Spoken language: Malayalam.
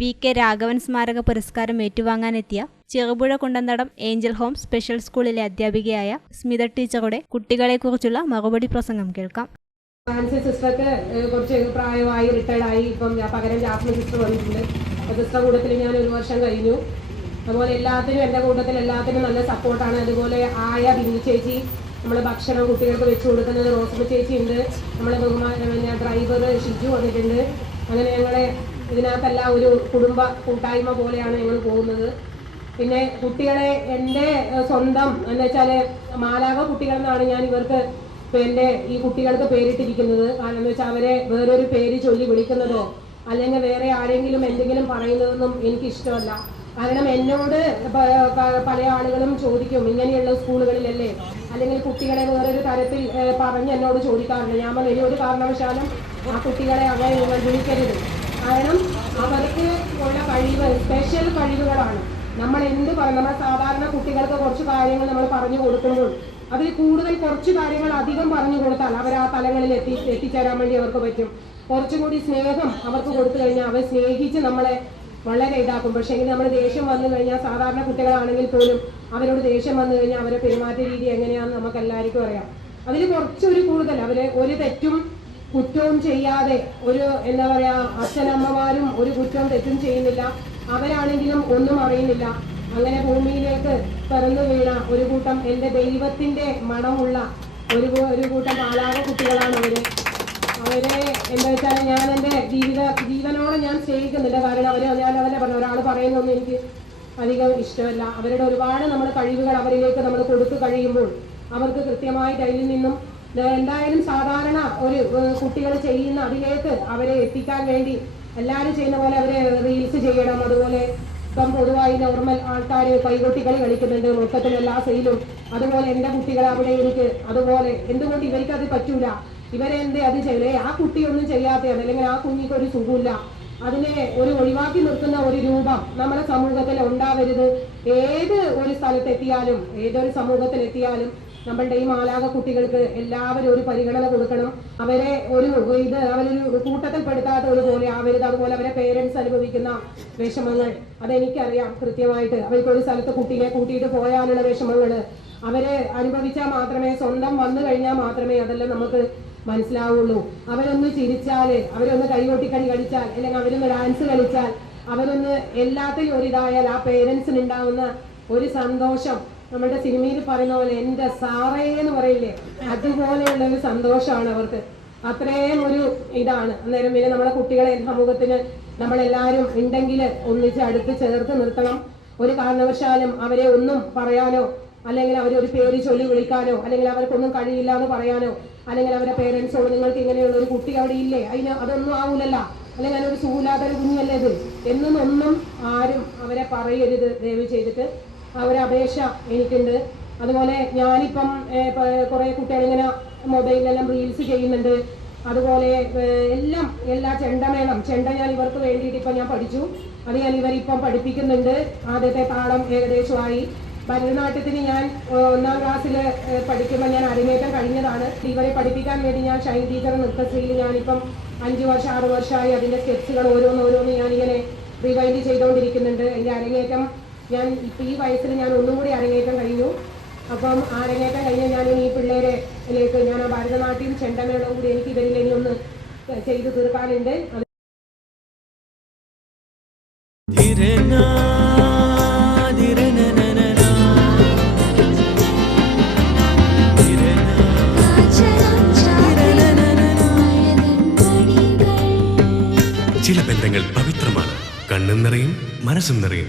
വി കെ രാഘവൻ സ്മാരക പുരസ്കാരം ഏറ്റുവാങ്ങാനെത്തിയ Cherupuzha Kundanthadam angel home special സ്കൂളിലെ അധ്യാപികയായ സ്മിത ടീച്ചറുടെ കുട്ടികളെക്കുറിച്ചുള്ള മറുപടി പ്രസംഗം കേൾക്കാം. ഫാൻസി സിസ്റ്റർക്ക് കുറച്ച് പ്രായമായി റിട്ടയർഡായി ഇപ്പം പകരം ജാസ്മിൻ സിസ്റ്റർ വന്നിട്ടുണ്ട്. സിസ്റ്റർ കൂട്ടത്തിൽ ഞാൻ ഒരു വർഷം കഴിഞ്ഞു. അതുപോലെ എല്ലാത്തിനും എന്റെ കൂട്ടത്തിൽ എല്ലാത്തിനും നല്ല സപ്പോർട്ടാണ്. അതുപോലെ ആയ ബിന്ദു ചേച്ചി നമ്മൾ ഭക്ഷണം കുട്ടികൾക്ക് വെച്ച് കൊടുക്കുന്നത് റോസ്മ ചേച്ചി ഉണ്ട് നമ്മളെ ബഹുമാന ഡ്രൈവർ ഷിജു വന്നിട്ടുണ്ട്. അങ്ങനെ ഞങ്ങളെ ഇതിനകത്തെല്ലാം ഒരു കുടുംബ കൂട്ടായ്മ പോലെയാണ് ഞങ്ങൾ പോകുന്നത്. പിന്നെ കുട്ടികളെ എന്റെ സ്വന്തം എന്ന് വെച്ചാൽ മാലാക കുട്ടികളെന്നാണ് ഞാൻ ഇവർക്ക് എന്റെ ഈ കുട്ടികൾക്ക് പേരിട്ടിരിക്കുന്നത്. കാരണം എന്ന് വെച്ചാൽ അവരെ വേറൊരു പേര് ചൊല്ലി വിളിക്കുന്നതോ അല്ലെങ്കിൽ വേറെ ആരെങ്കിലും എന്തെങ്കിലും പറയുന്നതൊന്നും എനിക്ക് ഇഷ്ടമല്ല കാരണം എന്നോട് പല ആളുകളും ചോദിക്കും ഇങ്ങനെയുള്ള സ്കൂളുകളിലല്ലേ? അല്ലെങ്കിൽ കുട്ടികളെ വേറൊരു തരത്തിൽ പറഞ്ഞ് എന്നോട് ചോദിക്കാറുണ്ട്. ഞാൻ വലിയൊരു ഒരു കാരണവശാലും ആ കുട്ടികളെ അവരെ വിളിക്കരുത്. കാരണം അവർക്ക് ഉള്ള കഴിവ് സ്പെഷ്യൽ കഴിവുകളാണ്. നമ്മൾ എന്ത് പറയും നമ്മൾ സാധാരണ കുട്ടികൾക്ക് കുറച്ച് കാര്യങ്ങൾ നമ്മൾ പറഞ്ഞു കൊടുക്കുമ്പോൾ അതിൽ കൂടുതൽ കുറച്ച് കാര്യങ്ങൾ അധികം പറഞ്ഞു കൊടുത്താൽ അവർ ആ തലങ്ങളിൽ എത്തി എത്തിച്ചേരാൻ വേണ്ടി അവർക്ക് പറ്റും. കുറച്ചും കൂടി സ്നേഹം അവർക്ക് കൊടുത്തു കഴിഞ്ഞാൽ അവർ സ്നേഹിച്ച് നമ്മളെ വളരെ ഇതാക്കും. പക്ഷേ എങ്കിൽ നമ്മൾ ദേഷ്യം വന്നു കഴിഞ്ഞാൽ സാധാരണ കുട്ടികളാണെങ്കിൽ പോലും അവരോട് ദേഷ്യം വന്നു കഴിഞ്ഞാൽ അവരെ പെരുമാറ്റ രീതി എങ്ങനെയാണെന്ന് നമുക്ക് എല്ലാവർക്കും അറിയാം. അതിൽ കുറച്ചൊരു കൂടുതൽ അവരെ ഒരു തെറ്റും കുറ്റവും ചെയ്യാതെ ഒരു എന്താ പറയാ അച്ഛനമ്മമാരും ഒരു കുറ്റവും തെറ്റും ചെയ്യുന്നില്ല. അവരാണെങ്കിലും ഒന്നും അറിയുന്നില്ല. അങ്ങനെ ഭൂമിയിലേക്ക് പിറന്നു വീണ ഒരു കൂട്ടം എന്റെ ദൈവത്തിന്റെ മണമുള്ള ഒരു ഒരു കൂട്ടം പാലാക കുട്ടികളാണ് അവർ. അവരെ എന്താ വെച്ചാൽ ഞാൻ എന്റെ ജീവിത ജീവനോടെ ഞാൻ സ്നേഹിക്കുന്നില്ല. കാരണം അവരെ ഞാൻ അവരെ പറഞ്ഞു ഒരാൾ പറയുന്നൊന്നും എനിക്ക് അധികം ഇഷ്ടമല്ല. അവരുടെ ഒരുപാട് നമ്മുടെ കഴിവുകൾ അവരിലേക്ക് നമ്മൾ കൊടുത്തു കഴിയുമ്പോൾ അവർക്ക് കൃത്യമായിട്ട് അതിൽ നിന്നും എന്തായാലും സാധാരണ ഒരു കുട്ടികൾ ചെയ്യുന്ന അതിലേക്ക് അവരെ എത്തിക്കാൻ വേണ്ടി എല്ലാവരും ചെയ്യുന്ന പോലെ അവരെ റീൽസ് ചെയ്യണം. അതുപോലെ ഇപ്പം പൊതുവായി നോർമൽ ആൾക്കാർ കൈകൊട്ടിക്കളി കളിക്കുന്നുണ്ട്. മൊത്തത്തിൽ എല്ലാ സെയിലും അതുപോലെ എന്റെ കുട്ടികൾ അവിടെ എനിക്ക് അതുപോലെ എന്തുകൊണ്ട് ഇവർക്ക് അത് പറ്റൂല? ഇവരെന്ത് അത് ചെയ്യലേ ആ കുട്ടിയൊന്നും ചെയ്യാത്തതാണ് അല്ലെങ്കിൽ ആ കുഞ്ഞിക്ക് ഒരു സുഖമില്ല. അതിനെ ഒരു ഒഴിവാക്കി നിർത്തുന്ന ഒരു രൂപം നമ്മുടെ സമൂഹത്തിൽ ഉണ്ടാവരുത്. ഏത് ഒരു സ്ഥലത്തെത്തിയാലും ഏതൊരു സമൂഹത്തിൽ എത്തിയാലും നമ്മളുടെ ഈ മാലാക കുട്ടികൾക്ക് എല്ലാവരും ഒരു പരിഗണന കൊടുക്കണം. അവരെ ഒരു ഇത് അവരൊരു കൂട്ടത്തിൽപ്പെടുത്താത്തത് പോലെ ആവരുത്. അതുപോലെ അവരെ പേരൻസ് അനുഭവിക്കുന്ന വിഷമങ്ങൾ. അതെനിക്കറിയാം കൃത്യമായിട്ട്. അവർക്ക് ഒരു സ്ഥലത്ത് കുട്ടിയെ കൂട്ടിയിട്ട് പോയാലുള്ള വിഷമങ്ങൾ അവരെ അനുഭവിച്ചാൽ മാത്രമേ സ്വന്തം വന്നു കഴിഞ്ഞാൽ മാത്രമേ അതെല്ലാം നമുക്ക് മനസ്സിലാവുള്ളൂ. അവരൊന്ന് ചിരിച്ചാൽ അവരൊന്ന് കൈകൊട്ടിക്കളി കളിച്ചാൽ അല്ലെങ്കിൽ അവരൊന്ന് ഡാൻസ് കളിച്ചാൽ അവരൊന്ന് എല്ലാത്തിലും ഒരിതായാൽ ആ പേരൻസിന് ഉണ്ടാവുന്ന ഒരു സന്തോഷം നമ്മുടെ സിനിമയിൽ പറയുന്ന പോലെ എന്റെ സാറേ എന്ന് പറയില്ലേ? അതുപോലെയുള്ള ഒരു സന്തോഷമാണ് അവർക്ക്. അത്രയും ഒരു ഇതാണ്. അന്നേരം പിന്നെ നമ്മുടെ കുട്ടികളെ സമൂഹത്തിന് നമ്മളെല്ലാവരും ഉണ്ടെങ്കിൽ ഒന്നിച്ച് അടുത്ത് ചേർത്ത് നിർത്തണം. ഒരു കാരണവശാലും അവരെ ഒന്നും പറയാനോ അല്ലെങ്കിൽ അവരെ ഒരു പേര് ചൊല്ലി വിളിക്കാനോ അല്ലെങ്കിൽ അവർക്കൊന്നും കഴിയില്ല എന്ന് പറയാനോ അല്ലെങ്കിൽ അവരുടെ പേരൻസോട് നിങ്ങൾക്ക് ഇങ്ങനെയുള്ള ഒരു കുട്ടി അവിടെ ഇല്ലേ? അതിന് അതൊന്നും ആവൂലല്ല. അല്ലെങ്കിൽ അതിനൊരു സുഖമില്ലാത്ത ഒരു കുഞ്ഞല്ലേ ഇത്? എന്നൊന്നും ആരും അവരെ പറയരുത് ദയവ് ചെയ്തിട്ട്. ആ ഒരു അപേക്ഷ എനിക്കുണ്ട്. അതുപോലെ ഞാനിപ്പം കുറെ കുട്ടികൾ ഇങ്ങനെ മൊബൈലിലെല്ലാം റീൽസ് ചെയ്യുന്നുണ്ട്. അതുപോലെ എല്ലാം എല്ലാ ചെണ്ടമേളം ചെണ്ട ഞാൻ ഇവർക്ക് വേണ്ടിയിട്ട് ഇപ്പം ഞാൻ പഠിച്ചു. അത് ഞാൻ ഇവരിപ്പം പഠിപ്പിക്കുന്നുണ്ട്. ആദ്യത്തെ താളം ഏകദേശമായി. ഭരതനാട്യത്തിന് ഞാൻ ഒന്നാം ക്ലാസ്സിൽ പഠിക്കുമ്പോൾ ഞാൻ അരങ്ങേറ്റം കഴിഞ്ഞതാണ്. ഇവരെ പഠിപ്പിക്കാൻ വേണ്ടി ഞാൻ ഷൈൻ ടീച്ചർ നൃത്തശ്രീയിൽ ഞാനിപ്പം അഞ്ച് വർഷം ആറ് വർഷമായി അതിന്റെ സ്റ്റെപ്സുകൾ ഓരോന്ന് ഓരോന്ന് ഞാനിങ്ങനെ റിവൈൻഡ് ചെയ്തുകൊണ്ടിരിക്കുന്നുണ്ട് എന്റെ അരങ്ങേറ്റം ഞാൻ ഇപ്പം ഈ വയസ്സിൽ ഞാൻ ഒന്നും കൂടി അരങ്ങേറ്റം കഴിഞ്ഞു. അപ്പം അരങ്ങേറ്റം കഴിഞ്ഞ് ഞാൻ ഈ പിള്ളേരെലേക്ക് ഞാൻ ആ ഭരതനാട്യം ചെണ്ടമേളവും കൂടി എനിക്ക് ഇവരിൽ ഇനി ഒന്ന് ചെയ്തു തീർക്കാനുണ്ട്. ചില ബന്ധങ്ങൾ പവിത്രമാണ്. കണ്ണും നിറയും മനസ്സും നിറയും.